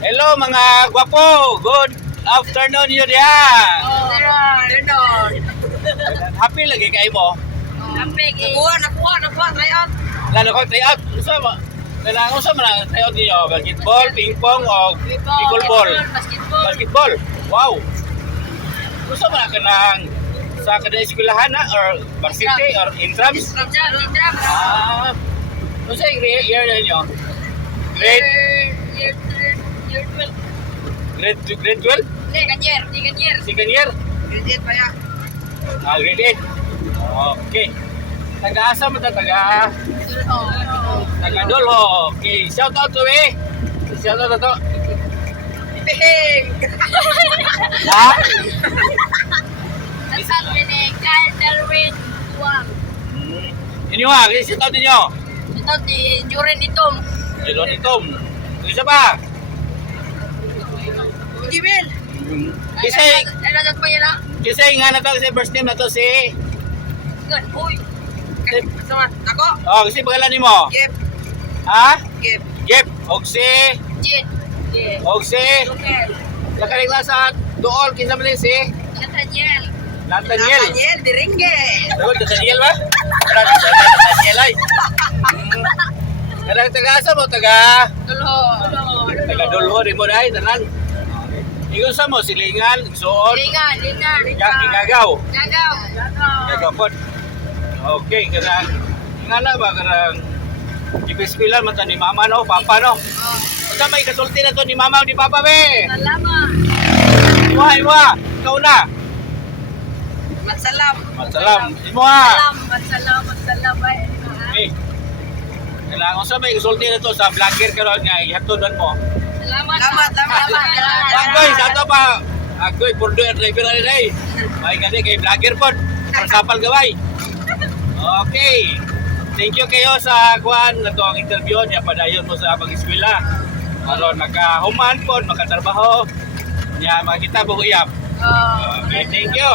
Hello mga gwapo. Good afternoon yun ya. Happy lagi kayo mo. Nakuha, try out. Lalo ko try out. Gusto mo? Kailangan sa mga try out niyo. Basketball, ping pong o pickleball. Basketball. Wow. Gusto mo na ka ng sa kada eskwelahan na or varsity or intrams? Ah. Ano sa year na niyo? Grade 12? Second year? Grade pa yan. Grade 8. Okay. Taga-asa mo ta? Taga-Dolo. Okay. Shout out to me. Shout out to. Bing! Ha? Inyo ha. Shout out ninyo. Ito, di Juren itom. Jelon itom. Isa pa. Jibil! Kisay. Ano pa yan ah? Kisay nga na to. Kasi first name na to si. Good. Uy! Sama, ako? Oh, kasi pangalan ni mo. Gip. Ha? Gip. Gep. Og si. Jit. Jit. Og si. Lukel. Lakaling lang sa dool. Kinsa man si. Nathaniel. Nathaniel. Nathaniel Diringue. Sagot, Nathaniel ba? Wala, Nathaniel ay. Kailangan taga-asa mo, taga-dulho rin mo dahil, tanan. Ikaw sa mo, silingan, suon, Lingan. igagaw. Gagaw. Igagaw po. Okay, kanang, nga na ba, kanang, ipispilan man ta ni mama no, papa no. Basta may kasulti na to ni mama o ni papa be. Salamat. Iwa, ikaw na. Masalam. Matsalam, imo ha. Salam. Okay. Kailangan sa may kasulti na to sa vlogger ka ron nga, ihatunan mo. Salamat. Agoy, sa ito pa. Agoy, purdo at driver na rin ay. May gani kay vlogger po. Parsapal gaway. Okay. Thank you kayo sa kuhan na to ang interview niya. Padayon mo sa pag-eskwela. Aron nakahuman po, makatrabaho. Niya, makita po uyap. Okay, thank you.